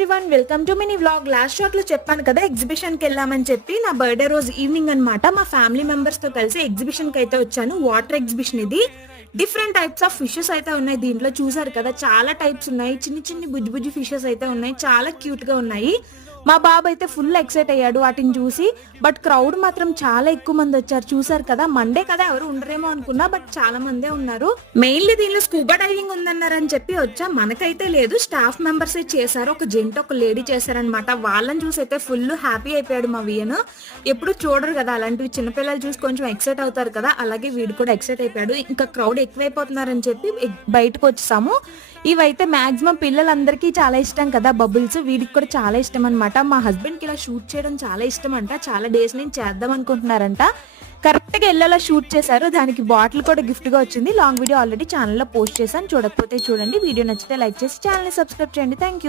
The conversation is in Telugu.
Everyone, welcome to mini vlog. Last shot లో చెప్పాను కదా ఎగ్జిబిషన్ కి వెళ్ళామని చెప్పి. నా బర్త్డే రోజు ఈవినింగ్ అన్నమాట మా ఫ్యామిలీ మెంబర్స్ తో కలిసి ఎగ్జిబిషన్ కి అయితే వచ్చాను. వాటర్ ఎగ్జిబిషన్ ఇది. డిఫరెంట్ టైప్స్ ఆఫ్ ఫిషెస్ అయితే ఉన్నాయి దీంట్లో. చూసారు కదా, చాలా టైప్స్ ఉన్నాయి. చిన్ని చిన్ని బుజ్జి బుజ్జి ఫిషెస్ అయితే ఉన్నాయి. చాలా క్యూట్ గా ఉన్నాయి. మా బాబు అయితే ఫుల్ ఎక్సైట్ అయ్యాడు వాటిని చూసి. బట్ క్రౌడ్ మాత్రం చాలా ఎక్కువ మంది వచ్చారు. చూసారు కదా, మండే కదా ఎవరు ఉండరేమో అనుకున్నా, బట్ చాలా మందే ఉన్నారు. మెయిన్లీ దీనిలో స్కూబా డైవింగ్ ఉందన్నారని చెప్పి వచ్చా. మనకైతే లేదు, స్టాఫ్ మెంబర్స్ చేశారు. ఒక జెంట్ ఒక లేడీ చేశారనమాట. వాళ్ళని చూసి అయితే ఫుల్ హ్యాపీ అయిపోయాడు మా వియన్. ఎప్పుడు చూడరు కదా అలాంటివి, చిన్నపిల్లలు చూసి కొంచెం ఎక్సైట్ అవుతారు కదా, అలాగే వీడు కూడా ఎక్సైట్ అయిపోయాడు. ఇంకా క్రౌడ్ ఎక్కువైపోతున్నారని చెప్పి బయటకు వచ్చేసాము. ఇవైతే మాక్సిమం పిల్లలందరికీ చాలా ఇష్టం కదా బబుల్స్, వీడికి కూడా చాలా ఇష్టం అనమాట. మా హస్బెండ్ కి ఇలా షూట్ చేయడం చాలా ఇష్టం అంట. చాలా డేస్ నుంచి చేద్దాం అనుకుంటున్నారంట. కరెక్ట్ గా ఎల్లలో షూట్ చేశారు. దానికి బాటిల్ కూడా గిఫ్ట్ గా వచ్చింది. లాంగ్ వీడియో ఆల్రెడీ ఛానల్లో పోస్ట్ చేశాను, చూడకపోతే చూడండి. వీడియో నచ్చితే లైక్ చేసి ఛానల్ ని సబ్స్క్రైబ్ చేయండి. Thank you.